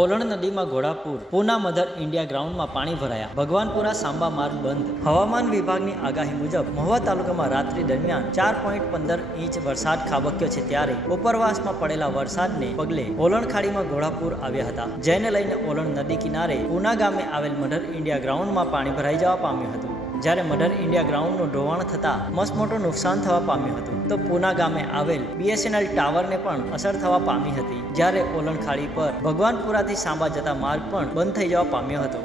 ઓલણ નદીમાં ઘોડાપુર. Poona mother India ગ્રાઉન્ડમાં પાણી ભરાયા. ભગવાનપુરા સાંબા માર્ગ બંધ. હવામાન વિભાગની આગાહી મુજબ મહુવા તાલુકામાં રાત્રિ દરમિયાન 4.15 ઇંચ વરસાદ ખાબક્યો છે. ત્યારે ઉપરવાસમાં પડેલા વરસાદને પગલે ઓલણ ખાડીમાં ઘોડાપુર આવ્યા હતા, જેને લઈને ઓલણ નદી કિનારે પૂના ગામે આવેલ મધર ઇન્ડિયા ગ્રાઉન્ડમાં પાણી ભરાઈ જવા પામ્યું હતું. જ્યારે મધર ઇન્ડિયા ગ્રાઉન્ડનું ધોવાણ થતાં મસમોટું નુકસાન થવા પામ્યું હતું, તો પૂના ગામે આવેલ BSNL ટાવરને પણ અસર થવા પામી હતી. જ્યારે ઓલણ ખાડી પર ભગવાનપુરાથી સાંબા જતા માર્ગ પણ બંધ થઈ જવા પામ્યો હતો.